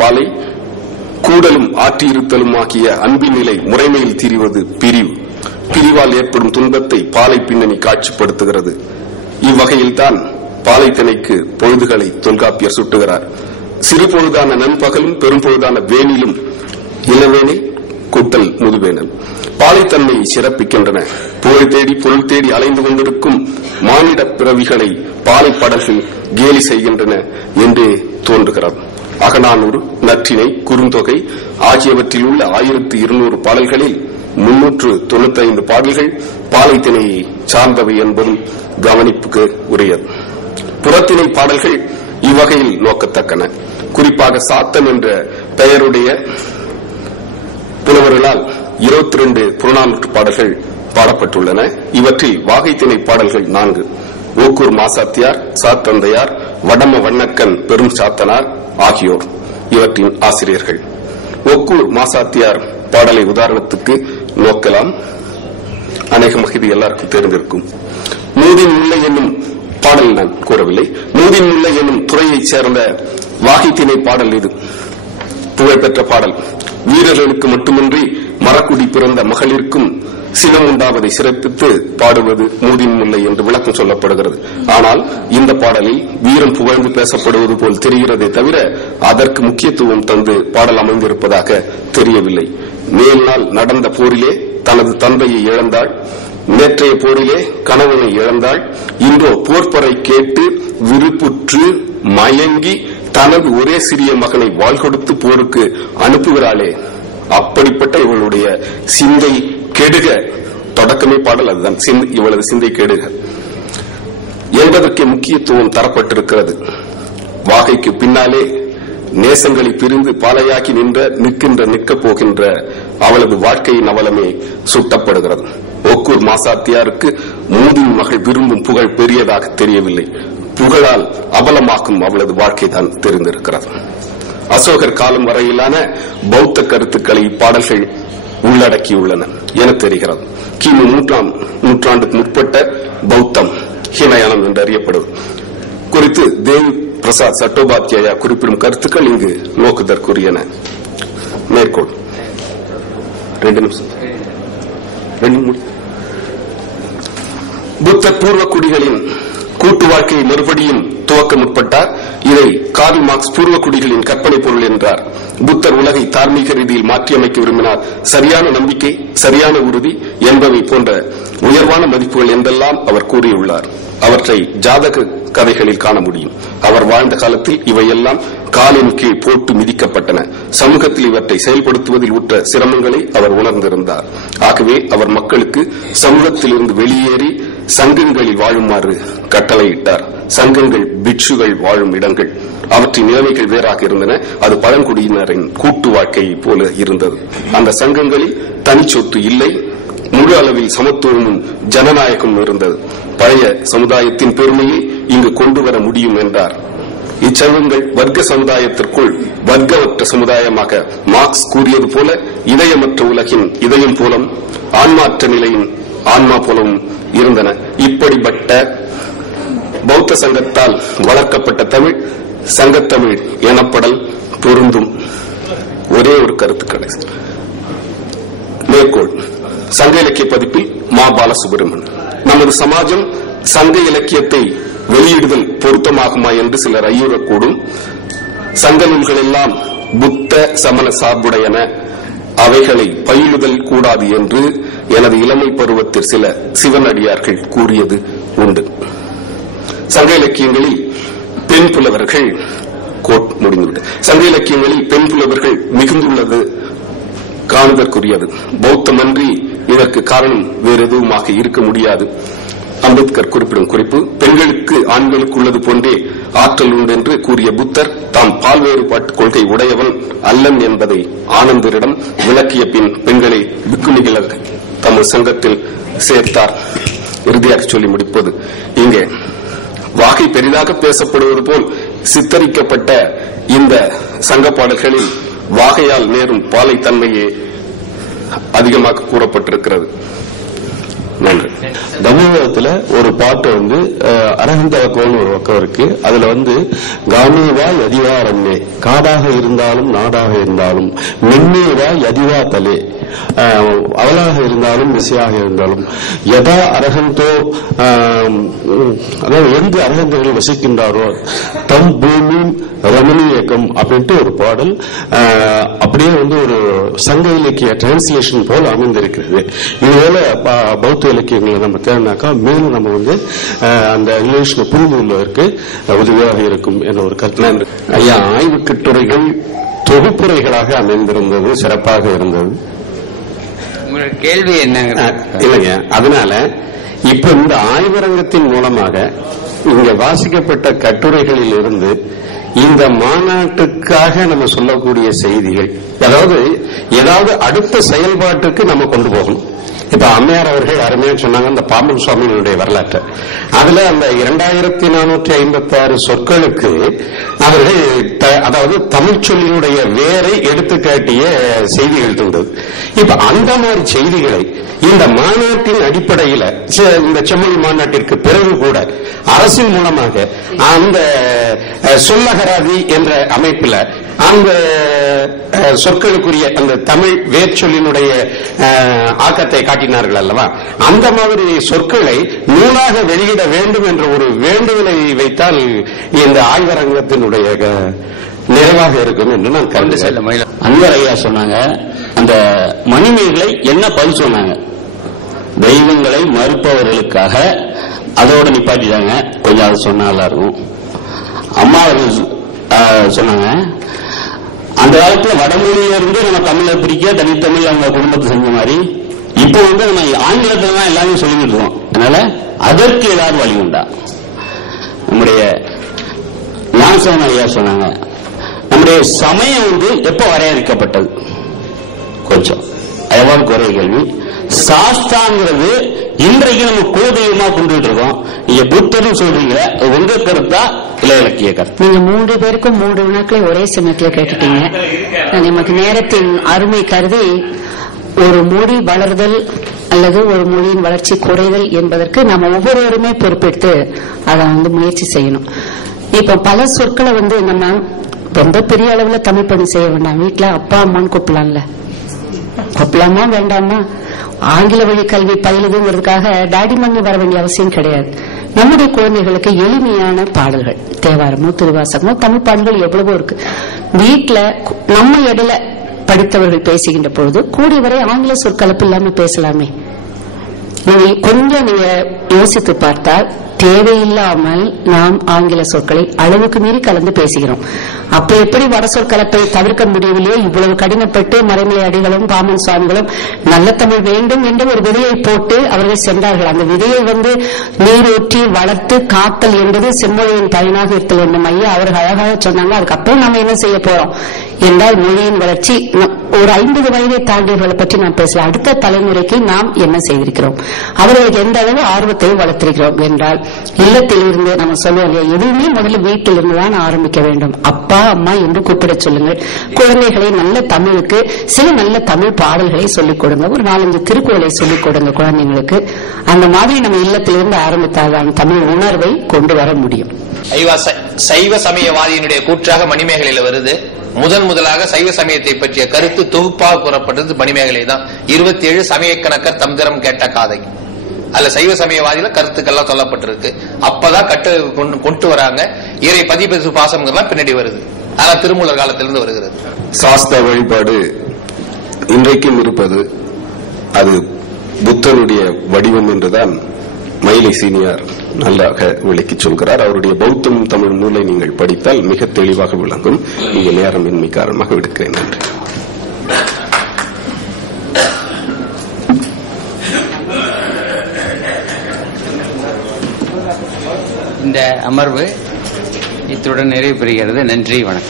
பாலை கூடலும் ஆற்றியிருத்தலும் ஆகிய அன்பின் நிலை முறைமையில் திரிவது பிரிவால் ஏற்படும் துன்பத்தை பாலை பின்னணி காட்சிப்படுத்துகிறது. இவ்வகையில்தான் பாலை திணைக்கு பொழுதுகளை தொல்காப்பியர் சுட்டுகிறார். சிறு பொழுதான நண்பகலும் பெரும்பொழுதான வேனிலும் இளவேனை கூட்டல் முதுவேனல் பாலைத்தன்மையை சிறப்பிக்கின்றன. புகழ் தேடி பொருள் தேடி அலைந்து கொண்டிருக்கும் மானிட பிறவிகளை பாலை பாடல்கள் கேலி செய்கின்றன என்றே தோன்றுகிறது. அகநானூறு, நற்றிணை, குறுந்தொகை ஆகியவற்றில் உள்ள 1200 பாடல்களில் 395 பாடல்கள் பாலைத்திணையை சார்ந்தவை என்பதும் கவனிப்புக்கு உரியது. புறத்திணை பாடல்கள் இவ்வகையில் நோக்கத்தக்கன. குறிப்பாக சாத்தன் என்ற பெயருடைய புலவர்களால் 22 புறநானூற்று பாடல்கள் பாடப்பட்டுள்ளன. இவற்றில் வாகைத்திணை பாடல்கள் 4. ஓக்கூர் மாசாத்தியார், சாத்தந்தையார், வடம வண்ணக்கன் பெரும் சாத்தனார் ஆகியோர் இவற்றின் ஆசிரியர்கள். ஒக்கூர் மாசாத்தியார் பாடலை உதாரணத்துக்கு நோக்கலாம். அநேகமாக இது எல்லாருக்கும் தெரிந்திருக்கும். மூதின் முல்லை என்னும் பாடல் நான் கூறவில்லை. மூதின் முல்லை என்னும் துறையைச் சேர்ந்த வாகைத்திணை பாடல் இது. புகழ்பெற்ற பாடல். வீரர்களுக்கு மட்டுமின்றி மரக்குடி பிறந்த மகளிருக்கும் சினம் உண்டாவதை சிறப்பித்து பாடுவது மூதின் முல்லை என்று விளக்கம் சொல்லப்படுகிறது. ஆனால் இந்த பாடலில் வீரம் புகழ்ந்து பேசப்படுவது போல் தெரிகிறதே தவிர அதற்கு முக்கியத்துவம் தந்து பாடல் அமைந்திருப்பதாக தெரியவில்லை. மேல் நாள் நடந்த போரிலே தனது தந்தையை இழந்தாள், நேற்றைய போரிலே கணவனை இழந்தாள், இன்றோ போர்ப்பறை கேட்டு விருப்புற்று மயங்கி தனது ஒரே சிறிய மகனை வாள் கொடுத்து போருக்கு அனுப்புகிறாளே, அப்படிப்பட்ட இவளுடைய சிந்தை கெடுக, தொடக்கமே பாடல் அதுதான், இவளது சிந்தை கெடுக என்பதற்கு முக்கியத்துவம் தரப்பட்டிருக்கிறது. வாகைக்கு பின்னாலே நேசங்களை பிரிந்து பாலையாக்கி நிற்கப் போகின்ற அவளது வாழ்க்கையின் அவலமே சுட்டப்படுகிறது. ஒக்கூர் மாசாத்தியாருக்கு மூதின் மகள் விரும்பும் புகழ் பெரியதாக தெரியவில்லை. புகழால் அவலமாக்கும் அவளது வாழ்க்கைதான் தெரிந்திருக்கிறது. அசோகர் காலம் வரையிலான பௌத்த கருத்துக்களை பாடல்கள் உள்ளடக்கியுள்ளன என தெரிகிறது. கிமு 3ஆம் நூற்றாண்டுக்கு முற்பட்ட பௌத்தம் ஹீனயானம் என்று அறியப்படுவது குறித்து தேவி பிரசாத் சட்டோபாத்யாயா குறிப்பிடும் கருத்துக்கள் இங்கு நோக்குதற்குரியன. மேற்கோள். 2 நிமிஷம். புத்தர் பூர்வ குடிகளின் கூட்டு வாழ்க்கையை மறுபடியும் துவக்க முற்பட்டார். இதை கார்ல் மார்க்ஸ் பூர்வ குடிகளின் கற்பனை பொருள் என்றார். புத்தர் உலகை தார்மீக ரீதியில் மாற்றியமைக்க விரும்பினார். சரியான நம்பிக்கை, சரியான உறுதி என்பவை போன்ற உயர்வான மதிப்புகள் என்றெல்லாம் அவர் கூறியுள்ளார். அவற்றை ஜாதக கதைகளில் காண முடியும். அவர் வாழ்ந்த காலத்தில் இவையெல்லாம் காலின் கீழ் போட்டு மிதிக்கப்பட்டன. சமூகத்தில் இவற்றை செயல்படுத்துவதில் உற்ற சிரமங்களை அவர் உணர்ந்திருந்தார். ஆகவே அவர் மக்களுக்கு சமூகத்திலிருந்து வெளியேறி சங்கங்களில் வாழுமாறு கட்டளையிட்டார். சங்கங்கள் பிட்சுகள் வாழும் இடங்கள். அவற்றின் நிலைமைகள் வேறாக இருந்தன. அது பழங்குடியினரின் கூட்டு வாழ்க்கையை போல இருந்தது. அந்த சங்கங்களில் தனிச்சொத்து இல்லை. முழு அளவில் சமத்துவமும் ஜனநாயகமும் இருந்தது. பழைய சமுதாயத்தின் பெருமையை இங்கு கொண்டு வர முடியும் என்றார். இச்சங்கங்கள் வர்க்க சமுதாயத்திற்குள் வர்க்கமற்ற சமுதாயமாக மார்க்ஸ் கூறியது போல இதயமற்ற உலகின் இதயம் போலும் ஆன்மாற்ற நிலையின் ஆன்மா போலவும் இருந்தன. இப்படிப்பட்ட பௌத்த சங்கத்தால் வளர்க்கப்பட்ட தமிழ் சங்கத்தமிழ் எனப்படல் பொருந்தும். ஒரே ஒரு கருத்து கிடையாது. மேற்கோள். சங்க இலக்கிய பதிப்பில் மா பாலசுப்ரமணியன். நமது சமாஜம் சங்க இலக்கியத்தை வெளியிடுதல் பொருத்தமாகுமா என்று சிலர் ஐயுறக்கூடும். சங்க நூல்கள் எல்லாம் புத்த சமண சார்புடையன, அவைகளை பயிலுதல் கூடாது என்று எனது இளமை பருவத்தில் சில சிவனடியார்கள் கூறியது உண்டு. சங்க இலக்கியங்களில் பெண் புலவர்கள் முடிந்துவிட்டு சங்க இலக்கியங்களில் பெண் புலவர்கள் மிகுந்துள்ளது காணுதற்குரியது. பௌத்தமன்றி இதற்கு காரணம் வேறு எதுவுமாக இருக்க முடியாது. அம்பேத்கர் குறிப்பிடும் குறிப்பு, பெண்களுக்கு ஆண்களுக்கு உள்ளது போன்றே ஆற்றல் உண்டு என்று கூறிய புத்தர் தாம் பால்வேறுபாட்டு கொள்கை உடையவன் அல்லன் என்பதை ஆனந்தரிடம் விளக்கிய பின் பெண்களை பிக்குணிகளாக தமது சங்கத்தில் சேர்த்தார். இறுதியாக சொல்லி முடிப்பது, இங்கே வாகை பெரிதாக பேசப்படுவது போல் சித்தரிக்கப்பட்ட இந்த சங்க பாடல்களில் வாகையால் நேரும் பாலைத்தன்மையே அதிகமாக கூறப்பட்டிருக்கிறது. நன்றி. தமிழகத்துல ஒரு பாட்டு வந்து அரகந்தவக்கம்னு ஒரு பக்கம் இருக்கு. அதுல வந்து காமேவா யதிவா ரம்மே, காடாக இருந்தாலும் நாடாக இருந்தாலும், மென்னேவா யதிவா தலே, அவளாக இருந்தாலும் விசையாக இருந்தாலும், யதா அரகந்தோ, அதாவது எந்த அரகந்தர்கள் வசிக்கின்றாரோ தம் பூமி ரமணீயக்கம் அப்படின்ட்டு ஒரு பாடல் அப்படியே வந்து ஒரு சங்க இலக்கிய டிரான்ஸ்லேஷன் போல அமைந்திருக்கிறது. இதுபோல பௌத்த இலக்கியங்களை நம்ம தேடினாக்கா மேலும் நம்ம வந்து அந்த ரிலேஷனை புரிந்து கொள்வதற்கு உதவியாக இருக்கும் என்ற ஒரு கருத்து. ஐயா, ஆய்வு கட்டுரைகள் தொகுப்புரைகளாக அமைந்திருந்தது, சிறப்பாக இருந்தது. கேள்வி என்னங்க? இல்லைங்க, அதனால இப்ப இந்த ஆய்வரங்கத்தின் மூலமாக இங்க வாசிக்கப்பட்ட கட்டுரைகளில் இருந்து இந்த மாநாட்டுக்காக நம்ம சொல்லக்கூடிய செய்திகள், அதாவது ஏதாவது அடுத்த செயல்பாட்டுக்கு நம்ம கொண்டு போகணும். இப்ப அம்மையார் அவர்கள் அருமையா சொன்னாங்க அந்த பாம்பன் சுவாமியினுடைய வரலாற்றை. அதுல அந்த 2456 சொற்களுக்கு அவர்கள் அதாவது தமிழ் சொல்லினுடைய வேரை எடுத்துக்காட்டிய செய்திகள் இருந்தது. இப்ப அந்த மாதிரி செய்திகளை இந்த மாநாட்டின் அடிப்படையில், இந்த செம்மொழி மாநாட்டிற்கு பிறகு கூட அரசின் மூலமாக அந்த சொல்லகராதி என்ற அமைப்பில் அந்த சொற்களுக்குரிய அந்த தமிழ் வேர்ச்சொல்லினுடைய ஆக்கத்தை காட்டினார்கள் அல்லவா, அந்த மாதிரி சொற்களை நூலாக வெளியிட வேண்டும் என்ற ஒரு வேண்டுதலை வைத்தால் இந்த ஆய்வரங்கத்தினுடைய நிறைவாக இருக்கும் என்று நான் கருதுகிறேன். அன்வர் ஐயா சொன்னாங்க, அந்த மணிமேகலை என்ன பதில் சொன்னாங்க, தெய்வங்களை மறுப்பவர்களுக்காக அதோட நிப்பாட்டிட்டாங்க. கொஞ்சம் அது சொன்னா நல்லா இருக்கும். அம்மா அவர்கள் சொன்னாங்க, அந்த காலத்துல வடமொழியிலிருந்து நம்ம தமிழை பிரிக்க தனித்தமிழ் அவங்க குடும்பத்தை செஞ்ச மாதிரி இப்போ வந்து நம்ம ஆங்கிலத்துல தான் எல்லாமே சொல்லிட்டு இருக்கோம். அதனால அதற்கு ஏதாவது வழி உண்டா? நம்முடைய ஞானசேகரன் ஐயா சொன்னாங்க, நம்முடைய சமயம் வந்து எப்ப வரையறுக்கப்பட்டது? கொஞ்சம் எவ்வளவு குறை கேள்வி. சாஸ்தாங்கிறது இன்றைக்கு நம்ம குலதெய்வமா கொண்டுட்டு இருக்கோம். நீங்க புத்தரும் சொல்றீங்க, உங்க கருத்தா இல்ல இலக்கிய கருத்து? நீங்க 3 பேருக்கும் 3 வினாக்களை ஒரே சமயத்தில் கேட்டுட்டீங்க. நமக்கு நேரத்தின் அருமை கருதி ஒரு மொழி வளர்தல் அல்லது ஒரு மொழியின் வளர்ச்சி குறைதல் என்பதற்கு நம்ம ஒவ்வொருவருமே பொறுப்பெடுத்து அதை வந்து முயற்சி செய்யணும். இப்ப பல சொற்களை வந்து நம்ம ரொம்ப பெரிய அளவுல தமிழ் பணி செய்ய வேண்டாம். வீட்டுல அப்பா அம்மான்னு கூப்பிடலாம்ல, கூப்பிடலாமா வேண்டாமா? ஆங்கில வழி கல்வி பயிலுதுங்கிறதுக்காக டாடி மம்மி வர வேண்டிய அவசியம் கிடையாது. நம்முடைய குழந்தைகளுக்கு எளிமையான பாடல்கள், தேவாரமோ திருவாசகமோ தமிழ் பாடல்கள் எவ்வளவோ இருக்கு. வீட்டுல நம்ம இடையில படித்தவர்கள் பேசுகின்ற பொழுது கூடிய வரை ஆங்கில சொற்கலப்பு இல்லாம பேசலாமே. கொஞ்சம் நீங்க யோசித்து பார்த்தால் தேவையில்லாமல் நாம் ஆங்கில சொற்களை அளவுக்கு மீறி கலந்து பேசுகிறோம். அப்ப எப்படி வட சொற்கலப்பை தவிர்க்க முடியவில்லையோ இவ்வளவு கடினப்பட்டு மறைமலை அடிகளும் பாமன் சுவாமிகளும் நல்ல தமிழ் வேண்டும் என்று ஒரு விதையை போட்டு அவர்கள் சென்றார்கள். அந்த விதையை வந்து நீரூற்றி வளர்த்து காத்தல் என்பது செம்மொழியின் பயனாக இருத்தல் வேண்டும். ஐயா அவர்கள் அழகாக சொன்னாங்க. அதுக்கப்புறம் நம்ம என்ன செய்ய போறோம் என்றால் மொழியின் வளர்ச்சி. ஒரு 50 வயதை தாண்டியவர்களை பற்றி நாம் பேசலாம். அடுத்த தலைமுறைக்கு நாம் என்ன செய்திருக்கிறோம், அவர்களுக்கு எந்த அளவு ஆர்வத்தையும் வளர்த்திருக்கிறோம் என்றால் இல்லத்தில் இருந்து நம்ம சொல்லுவோம், எதுவுமே முதல்ல வீட்டில் இருந்துதான் ஆரம்பிக்க வேண்டும். அப்பா அம்மா என்று கூப்பிட சொல்லுங்கள். குழந்தைகளை நல்ல தமிழுக்கு சில நல்ல தமிழ் பாடல்களை சொல்லிக் கொடுங்க. ஒரு 4-5 திருக்குறளை சொல்லிக் கொடுங்க குழந்தைங்களுக்கு. அந்த மாதிரி நம்ம இல்லத்திலிருந்து ஆரம்பித்தால்தான் தமிழ் உணர்வை கொண்டு வர முடியும். சைவ சமயவாதியினுடைய கூற்றாக மணிமேகலையில வருது. முதலாக சைவ சமயத்தை பற்றிய கருத்து தொகுப்பாக கூறப்பட்டது மணிமேகலை தான். 27 சமய கணக்கர் தந்திரம் கேட்ட காதை. அதுல சைவ சமயவாதியில கருத்துக்கள்லாம் சொல்லப்பட்டிருக்கு. அப்பதான் கட்டு கொண்டு வராங்க. இறை பதிபசு பாசம்லாம் பின்னாடி வருது. ஆனா திருமூலர் காலத்திலிருந்து வருகிறது. சாஸ்திர வழிபாடு இன்றைக்கும் இருப்பது அது புத்தனுடைய வடிவம் என்றுதான் மயிலை சீனியார் நல்லாக விளக்கி சொல்கிறார். அவருடைய பௌத்தம் தமிழ் நூலை நீங்கள் படித்தால் மிக தெளிவாக விளங்கும். இங்கே நேரமின்மை காரணமாக விடுக்கிறேன். நன்றி. இந்த அமர்வு இத்துடன் நிறைவு பெறுகிறது. நன்றி, வணக்கம்.